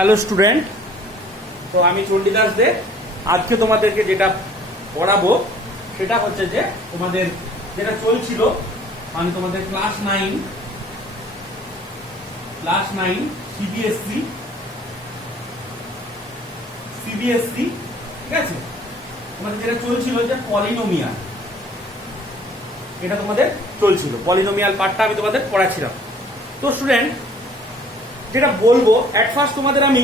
Hello student, তো আমি চণ্ডীদাস দে। আজকে তোমাদেরকে যেটা পড়াবো সেটা হচ্ছে যে তোমাদের যেটা চলছিল, মানে তোমাদের ক্লাস নাইন সিবিএসসি, ঠিক আছে। তোমাদের যেটা চলছিল যে পলিনোমিয়াল, এটা তোমাদের চলছিল। পলিনোমিয়াল পার্টটা আমি তোমাদের পড়াচ্ছিলাম। তো স্টুডেন্ট, যেটা বলবো অ্যাট ফার্স্ট তোমাদের আমি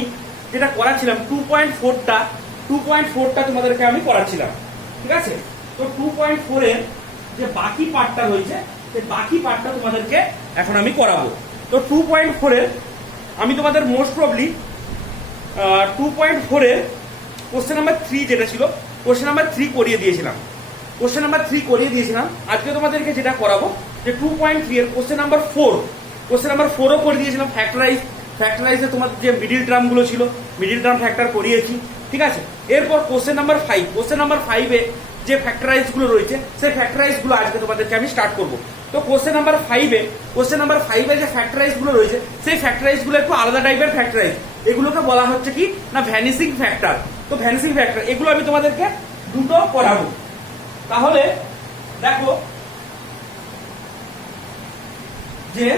যেটা করাচ্ছিলাম 2.4টা তোমাদেরকে আমি করাচ্ছিলাম, ঠিক আছে। তো 2.4 এর যে বাকি পার্টটা রয়েছে সেই বাকি পার্টটা তোমাদেরকে এখন আমি করাবো। তো 2.4 এর আমি তোমাদের মোস্ট প্রবলি 2.4 এর কোশ্চেন নাম্বার 3 যেটা ছিল, কোশ্চেন নাম্বার 3 করিয়ে দিয়েছিলাম। আজকে তোমাদেরকে যেটা করাবো যে 2.3 এর কোশ্চেন নাম্বার 4ও করে দিয়েছিলাম। ফ্যাক্টরাইজে তোমাদের যে মিডিল টার্মগুলো ছিল, মিডিল টার্ম ফ্যাক্টর করিয়েছি, ঠিক আছে। এরপর কোশ্চেন নাম্বার 5 এ যে ফ্যাক্টরাইজগুলো রয়েছে সেই ফ্যাক্টরাইজগুলো আজকে তোমাদেরকে আমি স্টার্ট করব। তো কোশ্চেন নাম্বার 5 এ যে ফ্যাক্টরাইজগুলো রয়েছে সেই ফ্যাক্টরাইজগুলো একটু আলাদা টাইপের ফ্যাক্টরাইজ। এগুলোকে বলা হচ্ছে কি না ভ্যানিসিং ফ্যাক্টর। তো ভ্যানিসিং ফ্যাক্টর এগুলো আমি তোমাদেরকে দুটো করাবো। তাহলে দেখো যে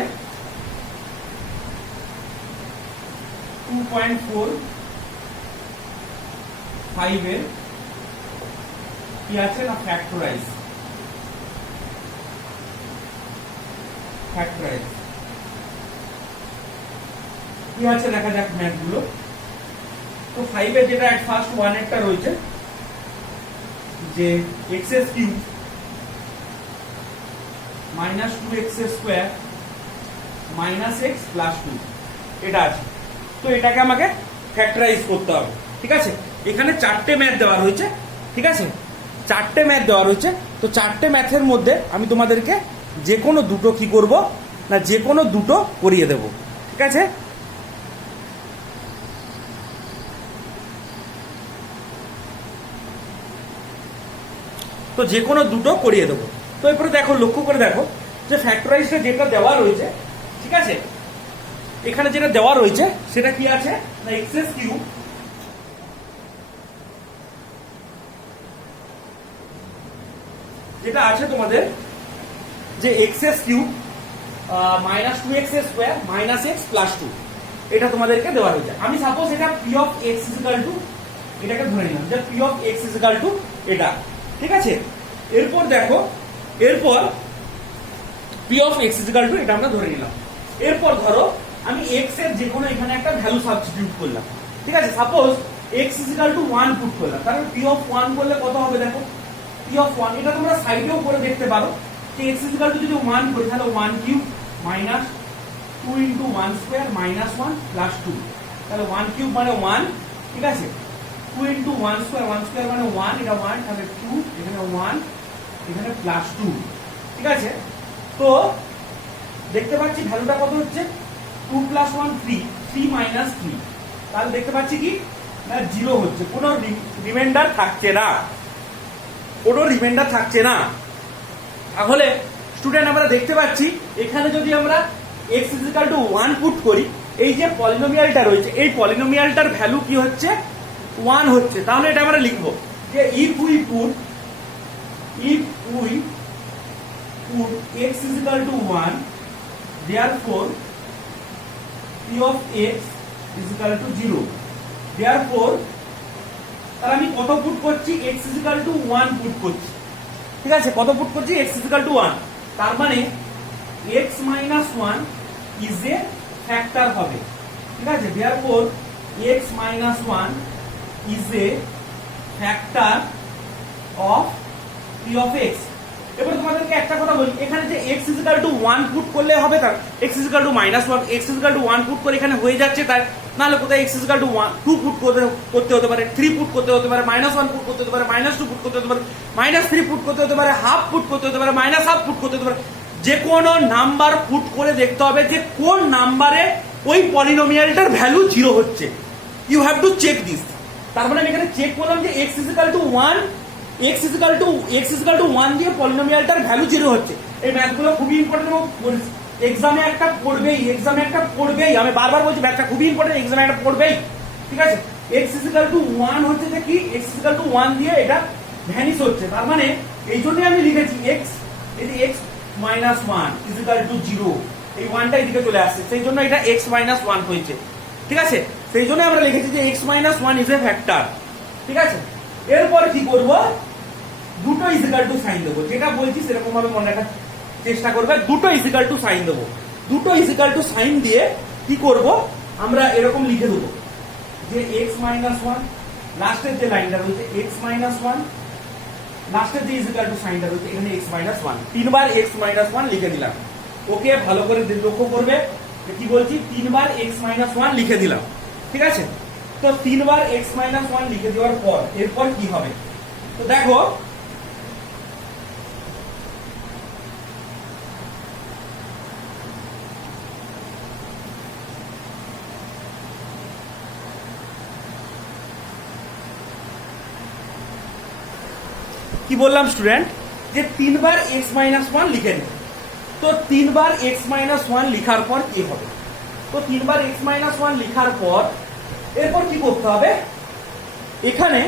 2.45 এর কি আছে না ফ্যাক্টরাইজ কি আছে দেখা যাক ম্যাথ গুলো। তো 5 এর যেটা এট ফার্স্ট 1 একটা রয়েছে যে x cube minus 2x square minus x plus 2 এটা আছে। তো এটাকে আমাকে ফ্যাক্টরাইজ করতে হবে, ঠিক আছে। এখানে 4টে ম্যাথ দেওয়া রয়েছে, ঠিক আছে। 4টে ম্যাথ দেওয়া রয়েছে। তো 4টে ম্যাথের মধ্যে আমি তোমাদেরকে যে কোনো দুটো কি করব না, যে কোনো দুটো করিয়ে দেব, ঠিক আছে। তো যে কোনো দুটো করিয়ে দেবো। তো এরপরে দেখো, লক্ষ্য করে দেখো যে ফ্যাক্টরাইজটা যেটা দেওয়া রয়েছে, ঠিক আছে, এখানে যেটা দেওয়া রয়েছে সেটা কি আছে না এক্স কিউব যেটা আছে তোমাদের যে x cube minus 2x square minus x plus 2 এটা তোমাদেরকে দেওয়া রয়েছে। আমি সাপোজ এটা p of x equal to এটাকে ধরে নিলাম যে p of x equal to এটা, ঠিক আছে। এরপর দেখো, এরপর p of x equal to এটা আমরা ধরে নিলাম। এরপর ধরো আমি এক্স এর যে কোনো এখানে একটা ভ্যালু সাবস্টিটিউট করলাম, ঠিক আছে। Suppose x equal to 1 put করলাম, কারণ পি অফ 1 করলে কত হবে দেখো, পি অফ 1 এটা তোমরা সাইডেও করে দেখতে পারো যে এক্স ইজিক্যাল টু যদি 1 করি তাহলে 1 cube minus 2 into 1 square minus 1 plus 2, তাহলে 1 কিউব মানে 1, ঠিক আছে। 2 ইনটু 1 স্কয়ার মানে 1, এটা 1 তাহলে 2, এখানে 1, এখানে প্লাস 2, ঠিক আছে। তো দেখতে পাচ্ছি ভ্যালুটা কত হচ্ছে 2 প্লাস 1 3 মাইনাস 3, তাহলে দেখতে পাচ্ছি কি না 0 হচ্ছে, কোনো রিমাইন্ডার থাকছে না, তাহলে স্টুডেন্ট আমরা দেখতে পাচ্ছি এখানে যদি আমরা x ইজিক্যাল টু 1 পুট করি, এই যে পলিনোমিয়ালটা রয়েছে এই পলিনোমিয়ালটার ভ্যালু কি হচ্ছে 1 হচ্ছে। তাহলে এটা আমরা লিখবো যে if we put x equal to 1 therefore p of x equal to 0, therefore তাহলে আমি কত পুট করছি x ইজিক্যাল টু 1 পুট করছি, ঠিক আছে। কত পুট করছি x ইজিক্যাল টু 1, তার মানে x minus 1 is a factor হবে, ঠিক আছে। therefore x minus 1 is a factor of p of x। এবার তোমাদেরকে একটা কথা বলি, এখানে যে x ইজিক্যাল টু 1 পুট করলে হবে তার x equal to minus 1, x equal to 1 put করে এখানে হয়ে যাচ্ছে তাই, নাহলে কোথায় x ইজিক্যাল টু 2 পুট করতে হতে পারে, 3 পুট করতে হতে পারে, -1 পুট করতে হতে পারে, -2 পুট করতে হতে পারে, -3 পুট করতে হতে পারে, হাফ পুট করতে হতে পারে, -হাফ পুট করতে হতে পারে। যে কোনো নাম্বার পুট করে দেখতে হবে যে কোন নাম্বারে ওই পলিনোমিয়ালটার ভ্যালু 0 হচ্ছে। You have to check this. তার মানে আমি এখানে চেক করলাম যে x equal to 1 x equal to 1 দিয়ে পলিনোমিয়ালটার ভ্যালু 0 হচ্ছে। এই ম্যাথগুলো খুবই ইম্পর্টেন্ট এবং এক্সামে একটা পড়বেই, আমি বারবার বলছি ম্যাথটা খুবই ইম্পর্টেন্ট, এক্সামে একটা পড়বেই, ঠিক আছে। x = 1 হচ্ছে যে কি, x = 1 দিয়ে এটা ভ্যানিশ হচ্ছে, তার মানে এই জন্য আমি লিখেছি x, এই x - 1 = 0, এই 1টা এদিকে চলে আসছে, সেই জন্য এটা x - 1 হয়েছে, ঠিক আছে। সেই জন্য আমরা লিখেছি যে x - 1 ইজ এ ফ্যাক্টর, ঠিক আছে। এরপর কি করব, দুটো ইজিক্যাল টু সাইন দেবো, যেটা বলছি সেরকম ভাবে মনে রাখার চেষ্টা করবে। দুটো ইজিক্যাল টু সাইন দেবো, দুটো ইজিক্যাল টু সাইন দিয়ে কি করব, আমরা এরকম লিখে দেবো যে x - 1, লাস্টের যে লাইনটা রয়েছে x - 1, লাস্টের যে ইজিক্যাল টু সাইনটা রয়েছে এখানে x - 1, তিনবার x - 1 লিখে দিলাম। ওকে, ভালো করে লক্ষ্য করবে কি বলছি, তিনবার x - 1 লিখে দিলাম, ঠিক আছে। তো তিনবার x - 1 লিখে দেওয়ার পর এরপর কি হবে, তো দেখো কি বললাম স্টুডেন্ট, যে তিনবার x - 1 লিখে নিন। তো তিনবার x - 1 লিখার পর কি হবে, তো তিনবার x - 1 লিখার পর এরপর কি করতে হবে, এখানে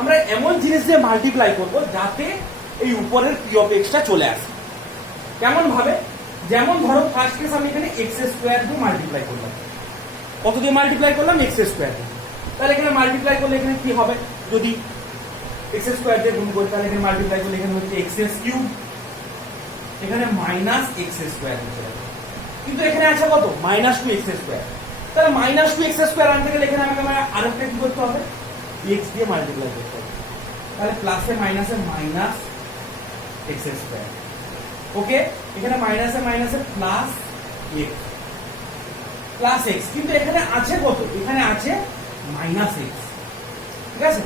আমরা এমন জিনিস দিয়ে মাল্টিপ্লাই করব যাতে এই উপরের p of x টা চলে আসে। কেমন ভাবে, যেমন ধরো ফার্স্ট কেস আমি এখানে x² দিয়ে মাল্টিপ্লাই করলাম, কত দিয়ে মাল্টিপ্লাই করলাম, x² দিয়ে। তাহলে এখানে মাল্টিপ্লাই করলে এখানে কি হবে, যদি x² দিয়ে গুণ করি তাহলে এখানে মাল্টিপ্লাই করলে এখানে হচ্ছে x³ এখানে -x² হচ্ছে, কিন্তু এখানে আছে কত, -2x²। তাহলে -2x² আনতে গেলে এখানে আমাকে আরেকটা কি করতে হবে, x দিয়ে মাল্টিপ্লাই করতে হবে, তাহলে প্লাসে মাইনাসে -x²। ওকে, এখানে মাইনাসে মাইনাসে প্লাস x, কিন্তু এখানে আছে কত, এখানে আছে -x, ঠিক আছে,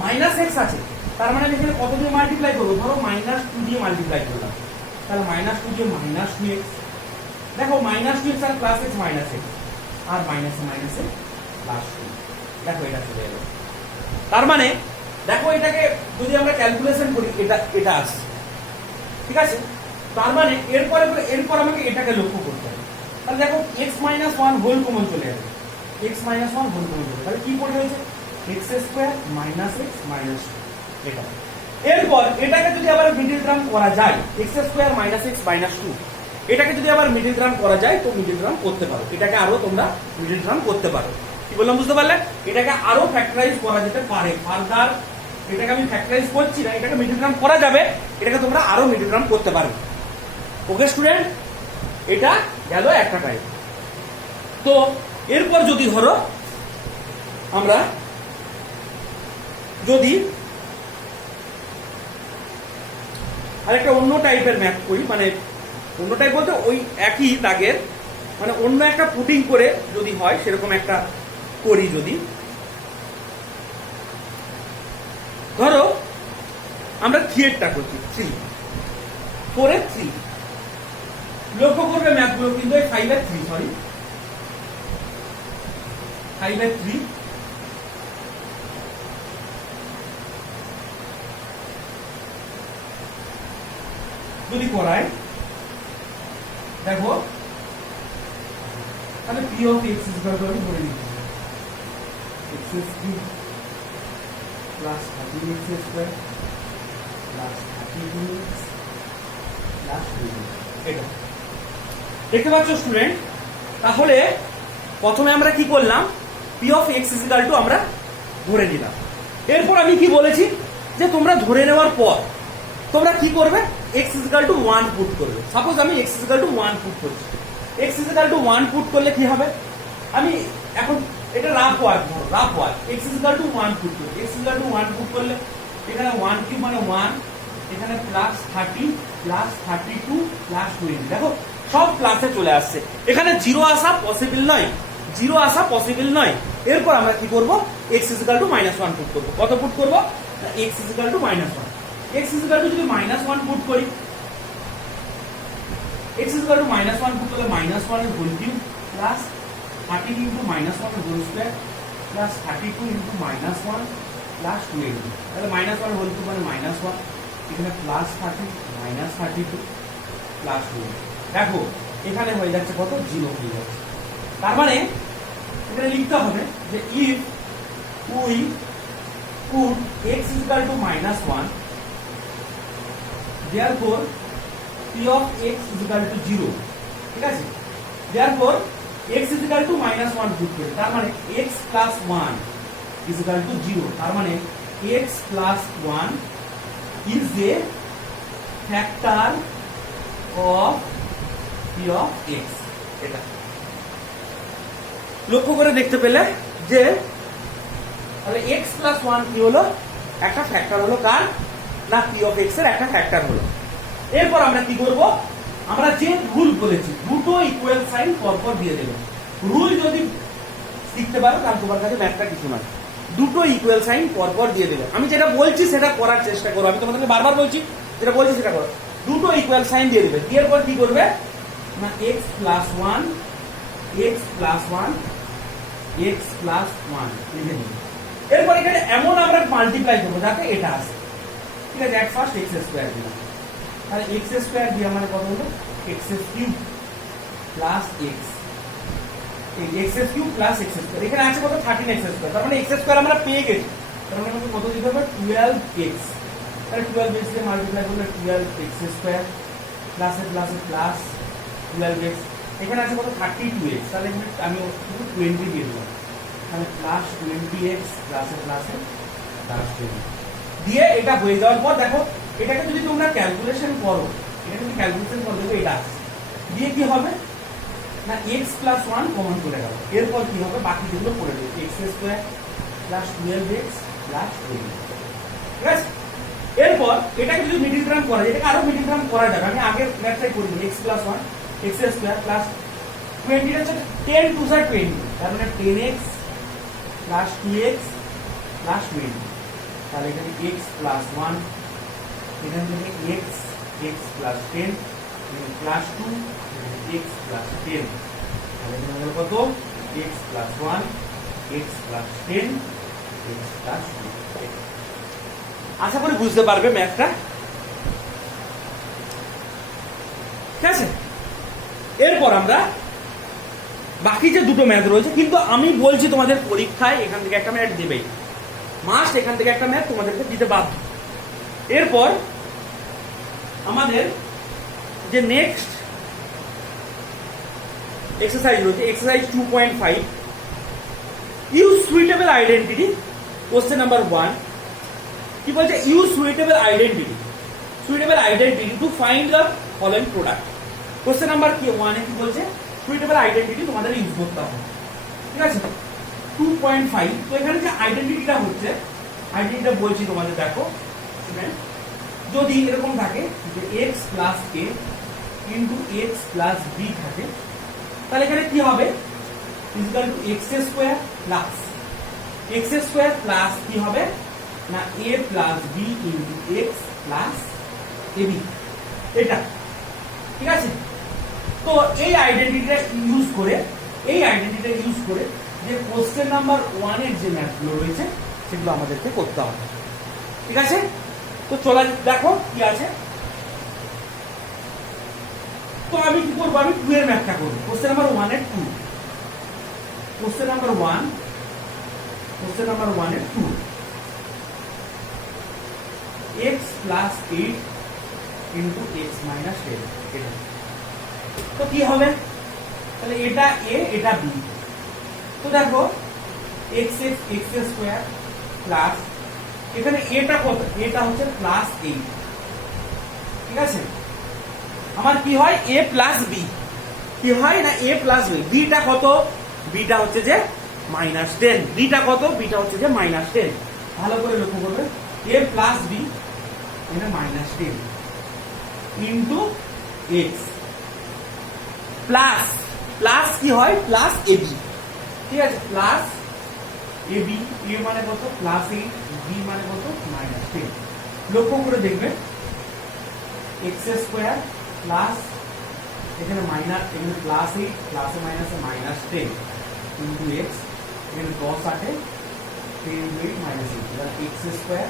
-x আছে, তার মানে আমি এখানে কত দিয়ে মাল্টিপ্লাই করবো, ধরো -2 দিয়ে মাল্টিপ্লাই করলাম, তাহলে -2 দিয়ে -2x, দেখো -2x আর +x -x আর মাইনাসে মাইনাসে +2, দেখো এটা চলে এলো। তার মানে দেখো এটাকে যদি আমরা ক্যালকুলেশন করি এটা আসছে, ঠিক আছে। তার মানে এরপর আমাকে এটাকে লক্ষ্য করতে হবে, তাহলে দেখো x - 1 হোল কমন চলে যাবে, x - 1 হোল কমন চলে, তাহলে কি পড়ে হয়েছে x² - x - 2 এটা। এরপর এটাকে যদি আবার মিডল টার্ম করা যায়, x² - x - 2, এটাকে যদি আবার মিডল টার্ম করা যায় তো মিডল টার্ম করতে পারো, এটাকে আরো তোমরা মিডল টার্ম করতে পারো। কি বললাম বুঝতে পারলে, এটাকে আরো ফ্যাক্টরাইজ করা যেতে পারে, ফার্দার এটাকে আমি ফ্যাক্টরাইজ করছি না, এটাকে মিডল টার্ম করা যাবে, এটাকে তোমরা আরো মিডল টার্ম করতে পারবে। ওকে স্টুডেন্ট, এটা গেল একটা টাইপ। তো এরপর যদি ধরো আমরা যদি আরেকটা অন্য টাইপের ম্যাথ করি, মানে অন্য টাইপ বলতে ওই একই দাগের, মানে অন্য একটা পুটিং করে যদি হয় সেরকম একটা করি, যদি ধরো আমরা 3 করছি, 3 4 3, লক্ষ্য করবে ম্যাথগুলো কিন্তু 5/3, সরি 5/3, যদি করায় দেখো তাহলে p of x = আমি ধরে নিচ্ছি x³ + 13x² + 32x + 2x, এটা দেখতে পাচ্ছ স্টুডেন্ট। তাহলে প্রথমে আমরা কি করলাম, p of x = আমরা ধরে নিলাম। এরপর আমি কি বলেছি যে তোমরা ধরে নেওয়ার পর তোমরা কি করবে, x = 1 পুট করবে। সাপোজ আমি x = 1 পুট করছি, x = 1 পুট করলে কি হবে, আমি এখন এটা রাফ ওয়ার্ক, x = 1 পুট করছি, x = 1 পুট করলে এখানে 1³ মানে 1, এখানে +30 +32 +20, দেখো সব প্লাসে চলে আসছে, এখানে 0 আসা পসিবল নয়, এরপর আমরা কি করব, x = -1 পুট করব। কত পুট করব, x = -1, x = যদি -1 পুট করি, x = -1 পুট করলে -1 এর হোল কিউব প্লাস 30 * -1 এর হোল স্কয়ার প্লাস 32 * -1 প্লাস 20, তাহলে -1 এর হোল কিউব মানে -1, এখানে +30 - 32 প্লাস 20। দেখো এখানে হয়ে যাচ্ছে কত 0 হয়ে যাচ্ছে। তার মানে এখানে লিখতে হবে যে if we put x is equal to -1 therefore p of x is equal to 0, ঠিক আছে। therefore x is equal to -1 put করি, তার মানে x plus 1 is equal to 0, তার মানে x plus 1 is a factor of p of x। এটা লক্ষ্য করে দেখতে পেলে যে তাহলে x plus 1 কি হলো, একটা ফ্যাক্টর হলো কার না p of x এর একটা ফ্যাক্টর হলো। এরপর আমরা কি করব, আমরা যে রুল বলেছি দুটো ইকুয়াল সাইন পরপর দিয়ে দেব। রুল যদি শিখতে পারো তাহলে তোমার কাছে ম্যাথটা কিছু না, দুটো ইকুয়াল সাইন পরপর দিয়ে দেবে। আমি যেটা বলছি সেটা করার চেষ্টা করো, আমি তোমাদেরকে বারবার বলছি যেটা বলছি সেটা করো। দুটো ইকুয়াল সাইন দিয়ে দেবে, দিয়ে পর কি করবে না x plus 1 x plus 1 x plus 1 লিখে দিবে। এরপর এখানে এমন আমরা মাল্টিপ্লাই করবো যাতে এটা আসে, ঠিক আছে। এট ফার্স্ট x স্কয়ার দিলাম, তাহলে x স্কয়ার দিয়ে মানে কত হলো x কিউব প্লাস x, এই x cube plus x square, এখানে আছে কত 13x স্কয়ার, তার মানে x স্কয়ার আমরা পেয়ে গেছি, তার মানে আমাদের কত দিতে হবে 12x, তাহলে 12x দিয়ে মাল্টিপ্লাই করলে 12x square plus a plus a plus 12x, এখানে আছে কত 32x, তাহলে এখানে আমি শুধু 20 দিয়ে দিলাম, তাহলে plus 20x plus a plus 20 দিয়ে এটা হয়ে যাওয়ার পর দেখো এটাকে যদি তোমরা ক্যালকুলেশন করো, এটা যদি ক্যালকুলেশন করো দেখো এটা দিয়ে কি হবে না x plus 1 কমন করে গেল। এরপর কি হবে বাকি যেগুলো করে দেবে x square plus 12x plus 20, ঠিক আছে। এরপর এটাকে যদি মিডল টার্ম করা যায়, এটাকে আরো মিডল টার্ম করা যাবে, আমি আগের ম্যাথটাই করি x plus 1 x square plus 20 এর হচ্ছে 10 2 20, তার মানে 10x প্লাস 2x প্লাস 20, তাহলে এখানে x plus 1, এখান থেকে x plus 10 plus 2 x plus 10, তাহলে এখানে হলো কত x plus 1 x plus 10 x plus 2। আশা করি বুঝতে পারবে ম্যাথটা, ঠিক আছে। এরপর আমরা বাকি যে দুটো ম্যাথ রয়েছে, কিন্তু আমি বলছি তোমাদের পরীক্ষায় এখান থেকে একটা ম্যাথ দেবেই, মাস্ট এখান থেকে একটা ম্যাথ তোমাদেরকে দিতে বাধ্য। এরপর আমাদের যে নেক্সট এক্সারসাইজ রয়েছে exercise 2.5 use suitable identity, question number 1 কি বলছে use suitable identity to find the following product. Question number কি 1 এ কি বলছে সুইটেবল আইডেন্টিটি তোমাদের ইউজ করতে হবে, ঠিক আছে। 2.5 তো এখানে যে আইডেন্টিটিটা হচ্ছে, আইডেন্টিটিটা বলছি তোমাদের দেখো, যদি এরকম থাকে যে x plus a into x plus b থাকে, তাহলে এখানে কি হবে equal to x square plus কি হবে না a plus b into x plus ab, এটা ঠিক আছে। তো এই আইডেন্টিটিটা ইউজ করে যে কোশ্চেন নাম্বার 1 এর যে ম্যাথগুলো রয়েছে সেগুলো আমাদেরকে করতে হবে, ঠিক আছে। তো চলো দেখো কি আছে। তো আমি কি করবো, আমি 2 এর ম্যাথটা করবো, কোশ্চেন নাম্বার 1 এর 2, কোশ্চেন নাম্বার 1 এর 2 x plus 8 into x minus 10, এটা তো কি হবে তাহলে এটা a এটা b। তো দেখো x স্কয়ার প্লাস এখানে এটা কত, এটা হচ্ছে প্লাস 8, ঠিক আছে। আমার কি হয় a প্লাস b, কি হয় না a প্লাস b, b টা কত, b টা হচ্ছে যে -10, b টা কত, b টা হচ্ছে যে -10, ভালো করে লক্ষ্য করবে a প্লাস b এটা -10 ইনটু x প্লাস প্লাস কি হয় প্লাস ab, ঠিক আছে, প্লাস ab, a মানে কত প্লাস 8, b মানে কত -10। লক্ষ্য করে দেখবে x স্কয়ার প্লাস এখানে মাইনাস, এখানে প্লাস 8 প্লাসে মাইনাসে -10 ইনটু x, এখানে 10 8 10 8 -8, তাহলে x স্কয়ার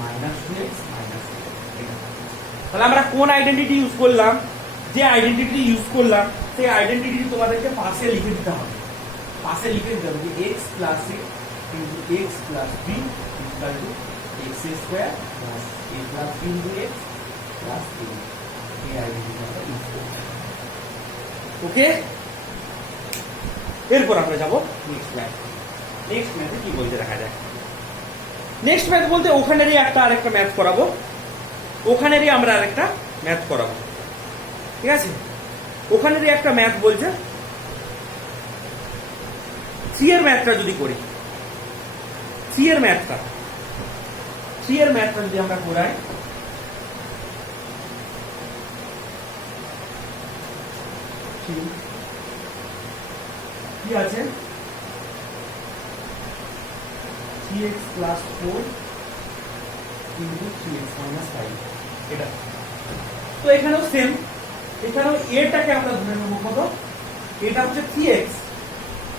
-2x -8। তাহলে আমরা কোন আইডেন্টিটি ইউজ করলাম যে আইডেন্টিটি ইউজ করলাম সেই আইডেন্টিটি তোমাদেরকে পাশে লিখে দিতে হবে, পাশে লিখে দিতে হবে যে x plus a into x plus b equal to x square plus a plus B into x plus a. এই আইডেন্টিটি আমরা ইউজ করব। ওকে, এরপর আমরা যাব নেক্সট ম্যাথ। নেক্সট ম্যাথে কি বলতে দেখা যায়। নেক্সট ম্যাথ বলতে ওখানেরই আরেকটা ম্যাথ করাবো, ওখানেরই আমরা আরেকটা ম্যাথ করাবো, ঠিক আছে। ওখানেরই একটা ম্যাথ বলছে 3 এর ম্যাথটা যদি করি, 3 এর ম্যাথটা যদি আমরা করাই, কি আছে 3x plus 4 into 3x minus 5 এটা। তো এখানেও সেম, এখানেও এটাকে আমরা ধরে নেব কত, এটা হচ্ছে 3x,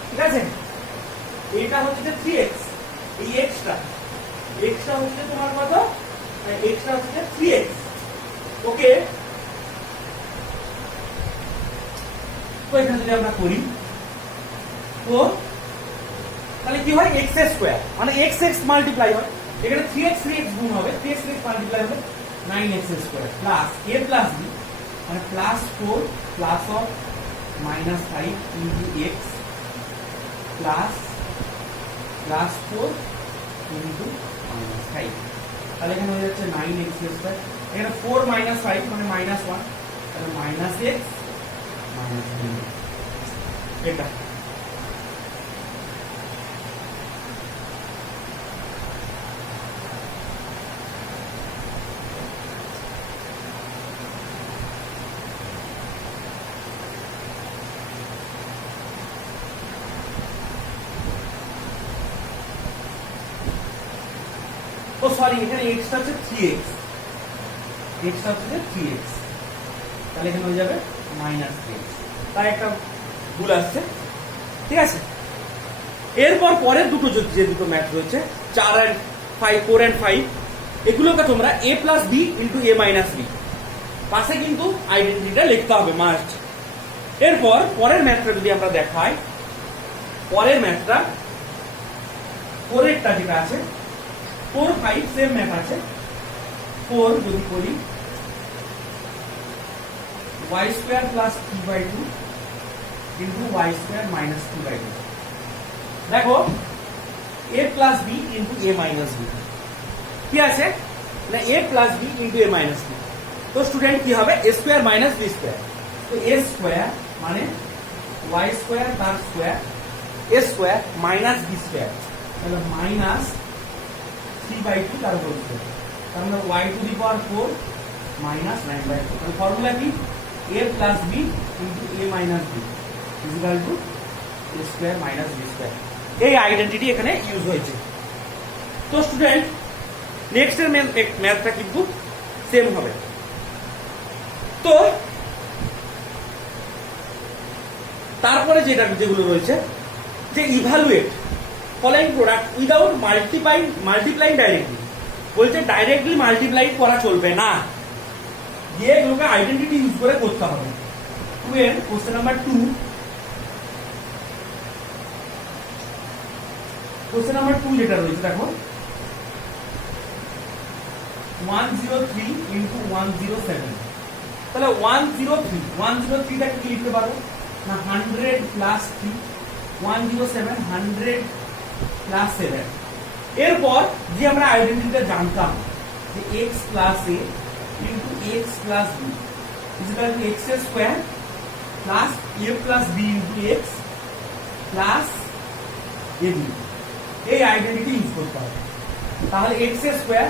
ঠিক আছে। এটা হচ্ছে 3x, এই xটা হচ্ছে তোমার কত, xটা হচ্ছে 3x। ওকে, তো এখানে যদি আমরা করি তো তাহলে কি হয়, x স্কয়ার মানে x মাল্টিপ্লাই হয়, এখানে 3x গুণ হবে, 3x মাল্টিপ্লাই হবে 9x square plus a plus b মানে plus 4 plus of minus 5 into x plus 4 into minus 5, তাহলে এখানে হয়ে যাচ্ছে 9x স্কয়ার, এখানে 4 মাইনাস 5 মানে মাইনাস 1, তাহলে মাইনাস x মাইনাস 3 এটা। ও সরি, এখানে x টা হচ্ছে 3x, x টা হচ্ছে 3x, তাহলে এখানে হয়ে যাবে মাইনাস x, তাই একটা ভুল আসছে, ঠিক আছে। এরপর পরের দুটো যে দুটো ম্যাথ রয়েছে 4 and 5 এগুলোকে তোমরা a plus B into A minus B, পাশে কিন্তু আইডেন্টিটিটা লিখতে হবে মাস্ট। এরপর পরের ম্যাথটা যদি আমরা দেখাই, পরের ম্যাথটা পরেরটা যেটা আছে 4 5 সেম ম্যাথ আছে। 4 যদি করি y square plus 3/2 into y square minus 3/2, দেখো a plus b into a minus b কি আছে না, a plus b into a minus b। তো স্টুডেন্ট কি হবে, a square minus b square, তো a স্কয়ার মানে y স্কয়ার তার square a square minus b square, তাহলে মাইনাস 3/2 তার হোল স্কয়ার, তার মানে y to the power 4 minus 9/4। তাহলে ফর্মুলা কি, a plus b into a minus b equal to a square minus b square. এই identity এখানে use হয়েছে। তো স্টুডেন্ট নেক্সট এর ম্যাথটা কিন্তু সেম হবে। তো তারপরে যেগুলো রয়েছে যে evaluate following product without multiplying directly, বলছে ডাইরেক্টলি মাল্টিপ্লাই করা চলবে না, দিয়ে এগুলোকে আইডেন্টিটি ইউজ করে করতে হবে। কোশ্চেন নাম্বার 2, কোশ্চেন নাম্বার 2 যেটা রয়েছে দেখো 103 ইনটু 107, তাহলে 103টা কি লিখতে পারো না 100 প্লাস 3, 107 100 প্লাস 7। এরপর যে আমরা আইডেন্টিটিটা জানতাম যে x plus a into x plus b equal to x square plus a plus b into x plus ab, এই আইডেন্টিটি ইউজ করতে হবে। তাহলে x স্কয়ার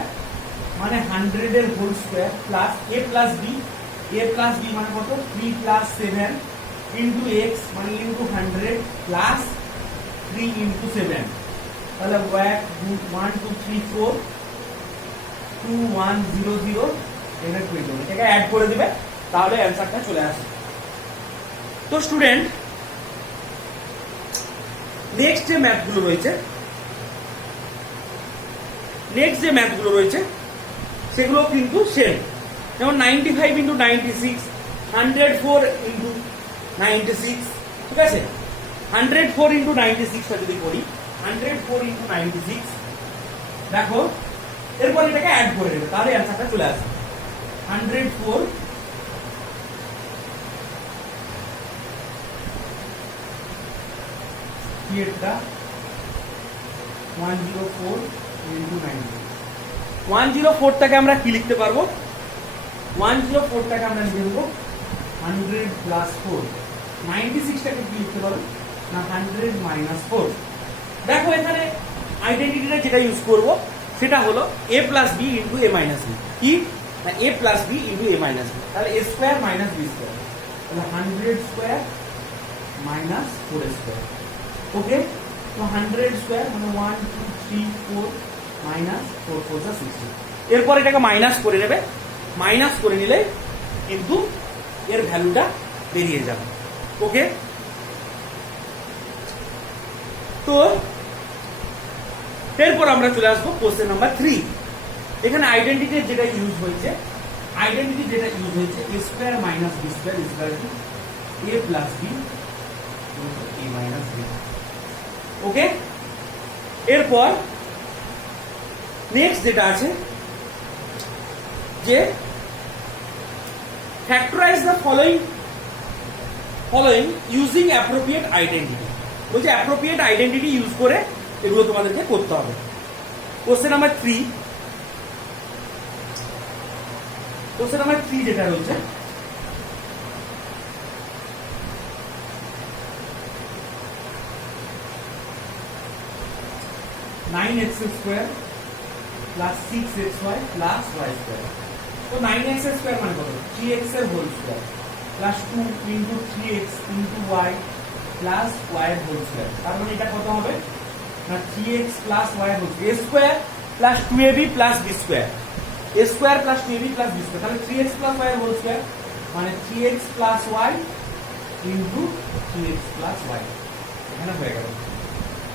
মানে 100 এর whole square plus a plus b মানে কত 3 প্লাস 7 ইনটু x মানে into 100 plus 3 into 7, তাহলে 1 2 3 4 2 1 0 0 এটা 21, এটাকে অ্যাড করে দিবে তাহলে অ্যানসারটা চলে আসবে। তো স্টুডেন্ট নেক্সট যে ম্যাথগুলো রয়েছে সেগুলো কিন্তু সেম, যেমন 95 ইন্টু 96 104 ইন্টু 96, ঠিক আছে? 104 ইন্টু 96টা যদি করি, 104 ইন্টু 96, দেখো এরপর এটাকে অ্যাড করে দেবে, তাহলে অ্যান্সারটা চলে আসবে। 104 এটা 104 ইন্টু 96, 104টাকে আমরা কি লিখতে পারবো? 104টাকে আমরা লিখে দেবো 100 প্লাস 4, 96টাকে কি লিখতে পারবো না 100 মাইনাস 4। দেখো এখানে আইডেন্টিটিটা যেটা ইউজ করব সেটা হলো a plus B into A minus B, কি না a plus B into A minus B, তাহলে a square minus B square, তাহলে 100 স্কোয়ার মাইনাস 4 স্কোয়ার। ওকে, তো 100 স্কোয়ার মানে 1 2 3 4 মাইনাস 4 4 যা 60, এরপর এটাকে মাইনাস করে নেবে, মাইনাস করে নিলে কিন্তু এর ভ্যালুটা বেরিয়ে যাবে। ওকে, তো এরপর আমরা চলে আসবো কোশ্চেন নাম্বার 3। এখানে আইডেন্টিটি যেটা ইউজ হয়েছে, a square minus B square is equal to a plus b a minus b. Okay, এরপর নেক্সট যেটা আছে যে factorise the following using appropriate identity. বলছে অ্যাপ্রোপ্রিয়েট আইডেন্টিটি ইউজ করে এগুলো তোমাদেরকে করতে হবে। কোশ্চেন নাম্বার 3, যেটা রয়েছে (9x স্কোয়ার প্লাস 6xy প্লাস y স্কোয়ার), তো 9x স্কোয়ার মানে কত? 3x এর whole square plus 2 into 3x into y plus y এর হোল স্কোয়ার, তার মানে এটা কত হবে না 3x প্লাস y এর whole square, a square plus 2ab plus b square, a square plus 2ab plus b square, তাহলে 3x প্লাস y এর হোল স্কোয়ার মানে 3x plus y into 3x plus y, এখানে হয়ে গেল।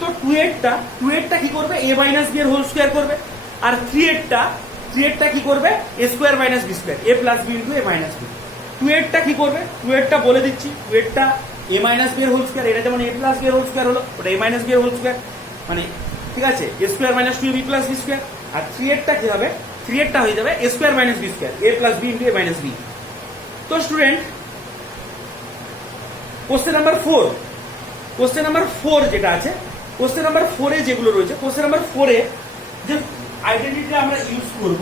তো 2টা কি করবে? a মাইনাস b এর হোল স্কোয়ার করবে, আর 3টা কি করবে? a square minus b square, a plus b into a minus b। 2টা কি করবে? 2টা বলে দিচ্ছি, 2টা a মাইনাস b এর হোল স্কোয়ার, এটা যেমন a প্লাস b এর হোল স্কোয়ার হলো, ওটা a মাইনাস b এর হোল স্কোয়ার, মানে ঠিক আছে a square minus 2ab plus b square. আর 3টা কি হবে? 3টা হয়ে যাবে a square minus b square, a plus b into a minus b। তো স্টুডেন্ট কোশ্চেন নাম্বার 4 যেটা আছে, কোশ্চেন নাম্বার 4 যেগুলো রয়েছে, কোশ্চেন নাম্বার 4 যে আইডেন্টিটি আমরা ইউজ করব,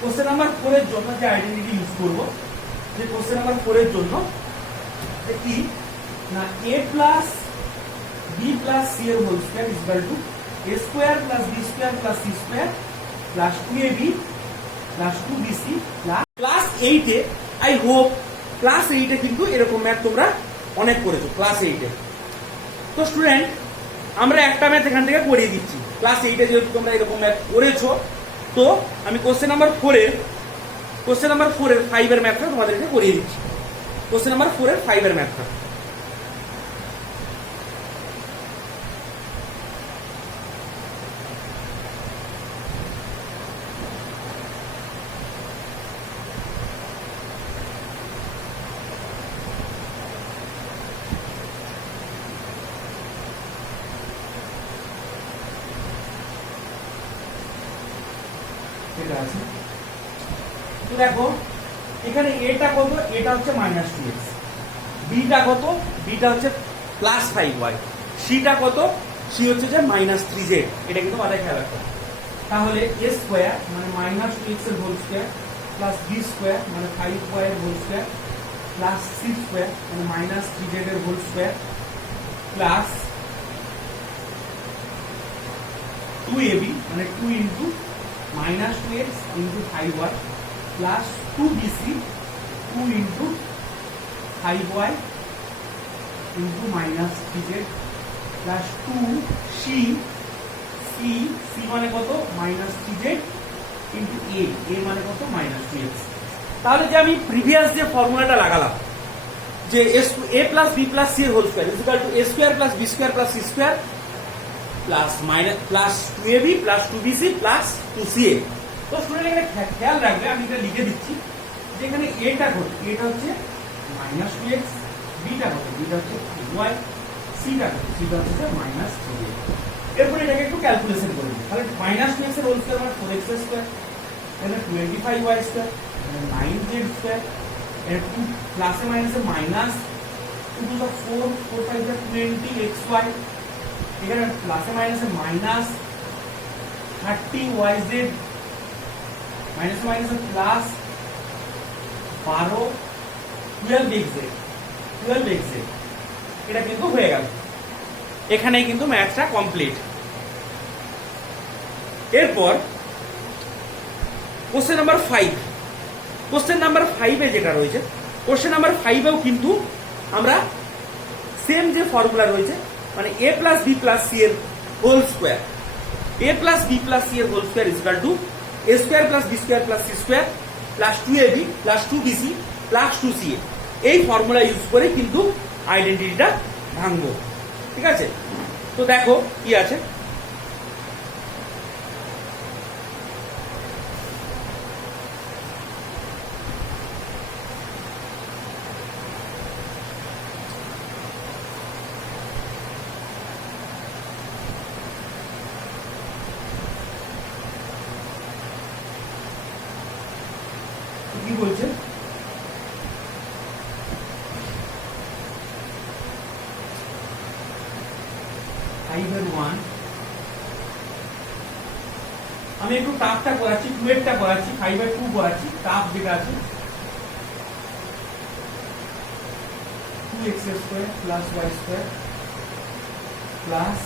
কোশ্চেন নাম্বার 4 এর জন্য যে আইডেন্টিটি ইউজ করব, যে কোশ্চেন নাম্বার 4 এর জন্য কি না a plus b plus c এর whole square is equal to a square plus b square plus c square plus 2ab plus 2bc class 8 এ, আই হোপ ক্লাস 8 এ কিন্তু এরকম ম্যাথ তোমরা অনেক করেছো ক্লাস 8 এ। তো স্টুডেন্ট আমরা একটা ম্যাথ এখান থেকে করিয়ে দিচ্ছি, ক্লাস 8 এ যেহেতু তোমরা এরকম ম্যাথ করেছো, তো আমি কোশ্চেন নাম্বার 4 এর 5 এর ম্যাথটা তোমাদেরকে করিয়ে দিচ্ছি। কোশ্চেন নাম্বার 4 এর 5 এর ম্যাথটা এটা আছে। তো দেখো এখানে এটা কত? এটা হচ্ছে -2x, বিটা কত? বিটা হচ্ছে +5y, সিটা কত? সি হচ্ছে যে -3z, এটা কিন্তু মাথায় খেয়াল রাখতে হবে। তাহলে a স্কয়ার মানে -2x এর whole square plus b square মানে 5y এর whole square plus c square মানে -3z এর হোল স্কয়ার প্লাস 2ab মানে 2 into -2x into 5y plus 2bc 2 into 5y into -3z plus 2c c মানে কত? -3z into a মানে কত? -2x। তাহলে যে আমি প্রিভিয়াস যে ফর্মুলাটা লাগালাম যে a plus b plus c এর whole square is equal to a square plus b square plus c square plus plus 2ab plus 2bc plus 2ca। তো স্টুডেন্ট এখানে খেয়াল রাখবে, আমি এটা লিখে দিচ্ছি যেখানে এটা কত, এটা হচ্ছে -2x, বিটা কত, বিটা হচ্ছে 3y, সিটা কত, সিটা হচ্ছে -3a। এরপর এটাকে একটু ক্যালকুলেশন করে দিই। তাহলে -2x এর হোল স্কয়ার মানে 4x স্কয়ার, এখানে 25y স্কয়ার, এখানে 9z স্কয়ার, এর 2 প্লাসে মাইনাসে -2 টু দা 4, 4 5 দা 20xy, এখানে প্লাসে মাইনাসে -30yz, মাইনাসে মাইনাসে প্লাস 12 12xz, 12xz। এটা কিন্তু হয়ে গেল, এখানে কিন্তু ম্যাথটা কমপ্লিট। এরপর কোশ্চেন নাম্বার 5, কোশ্চেন নাম্বার 5 এ যেটা রয়েছে, কোশ্চেন নাম্বার 5 এও কিন্তু আমরা সেম যে ফর্মুলা রয়েছে মানে a plus b plus c এর whole square, a plus b plus c এর whole square is equal to a square plus b square plus c square plus 2ab plus 2bc plus 2ca, এই formula use করে কিন্তু আইডেন্টিটিটা ভাঙবো। ঠিক আছে, তো দেখো কি আছে। কি বলছে, আমি একটু টাফটা করাচ্ছি, 2 এরটা করাচ্ছি, 5/2 করাচ্ছি, টাফ যেটা আছে 2x square plus y square plus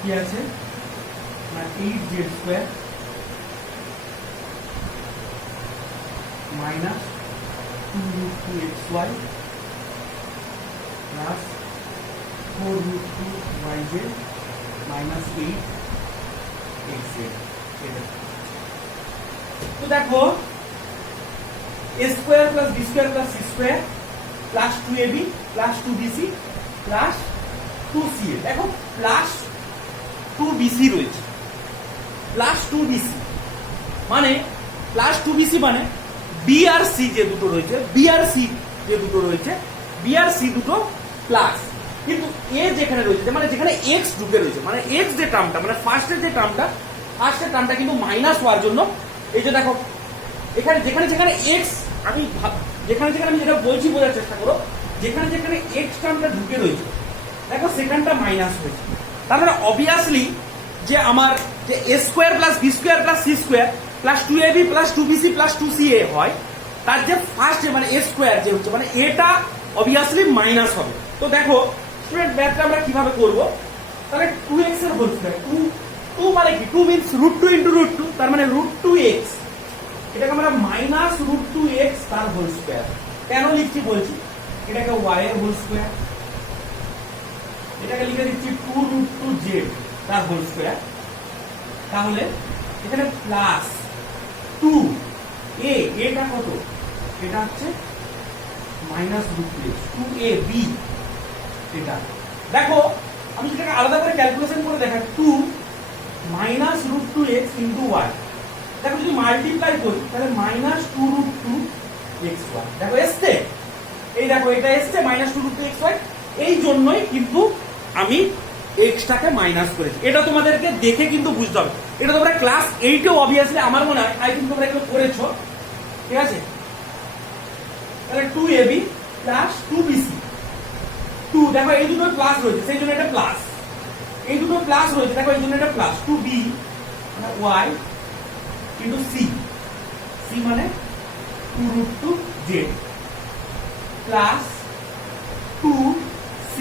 কি আছে না 8z square minus 2√2xy plus 4√2yz minus 8xz। তো দেখো a square plus b square plus c square plus 2ab plus 2bc plus 2ca, দেখো প্লাস 2bc রয়েছে, plus 2bc মানে plus 2bc মানে b আর c যে দুটো রয়েছে, b আর c যে দুটো রয়েছে, b আর c দুটো প্লাস, কিন্তু a যেখানে রয়েছে মানে যেখানে x ঢুকে রয়েছে মানে x যে টার্মটা মানে ফার্স্টের যে টার্মটা, ফার্স্টের টার্মটা কিন্তু মাইনাস হওয়ার জন্য এই যে দেখো এখানে যেখানে যেখানে x আমি যেখানে যেখানে আমি যেটা বলছি বোঝার চেষ্টা করো, যেখানে যেখানে x টার্মটা ঢুকে রয়েছে দেখো সেখানটা মাইনাস হয়েছে। তার মানে অবভিয়াসলি যে আমার যে a square plus b square plus c square plus 2ab plus 2bc plus 2ca হয়, তার যে ফার্স্ট মানে a স্কয়ার যে হচ্ছে মানে এটা অবভিয়াসলি মাইনাস হবে। তো দেখো স্টুডেন্ট ম্যাথটা আমরা কিভাবে করব, তাহলে 2x এর হোল স্কয়ার, 2 মানে কি 2 মিন্স √2 ইনটু √2, তার মানে √2x, এটাকে আমরা মাইনাস √2x তার হোল স্কয়ার কেন লিখছি বলছি, এটাকে y এর হোল স্কয়ার, এটাকে লিখে দিচ্ছি 2√2z তার হোল স্কয়ার। তাহলে এখানে প্লাস 2a, এটা কত, এটা হচ্ছে মাইনাস √2x, 2ab এটা দেখো আমি যেটাকে আলাদা করে ক্যালকুলেশন করে দেখা 2 মাইনাস √2x ইনটু y, দেখো যদি মাল্টিপ্লাই করি তাহলে মাইনাস 2√2xy, দেখো এসছে, এই দেখো এটা এসছে মাইনাস 2√2xy, এই জন্যই কিন্তু আমি এক্সটাকে মাইনাস করেছি। এটা তোমাদেরকে দেখে কিন্তু বুঝতে হবে, এটা তোমরা ক্লাস 8 এও অবভিয়াসলি আমার মনে হয় আই থিংক তোমরা এগুলো করেছো। ঠিক আছে, তাহলে 2ab প্লাস 2bc, 2 দেখো এই দুটো প্লাস রয়েছে সেই জন্য এটা প্লাস, এই দুটো প্লাস রয়েছে দেখো এই জন্য এটা প্লাস, 2b মানে y ইনটু c, c মানে 2√2z plus 2c,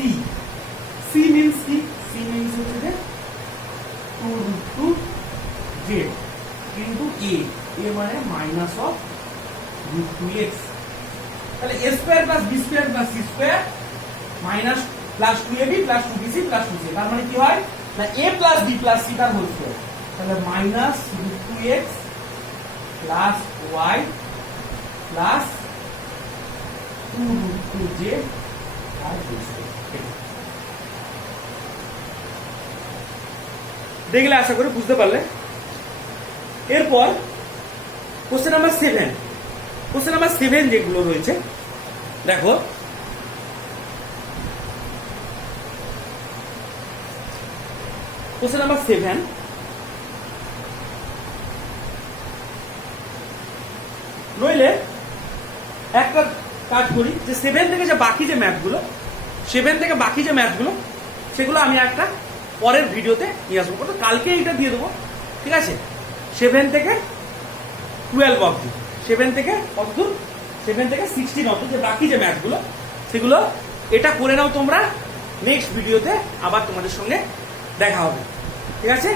c means কি, c means হচ্ছে যে 2√2z ইনটু a মানে মাইনাস অফ √2x, তাহলে a square plus b square plus c square minus plus 2ab plus 2bc plus 2c, তার মানে কি হয় না a plus b plus c তার হোল স্কয়ার, তাহলে minus √2x plus y plus 2√2z আর whole square. দেখলে আশা করি বুঝতে পারলে। এরপর কোশ্চেন নাম্বার 7, কোশ্চেন নাম্বার 7 যেগুলো রয়েছে দেখো, কোশ্চেন নাম্বার 7 নইলে একটা কাজ করি যে 7 থেকে যে বাকি যে ম্যাথগুলো, 7 থেকে বাকি যে ম্যাথগুলো সেগুলো আমি একটা পরের ভিডিওতে নিয়ে আসবো, কালকে এটা দিয়ে দেবো, ঠিক আছে? 7 থেকে 12 অবধি, 7 থেকে 16 অবধি যে বাকি যে ম্যাথগুলো সেগুলো এটা করে নাও তোমরা, নেক্সট ভিডিওতে আবার তোমাদের সঙ্গে দেখা হবে, ঠিক আছে?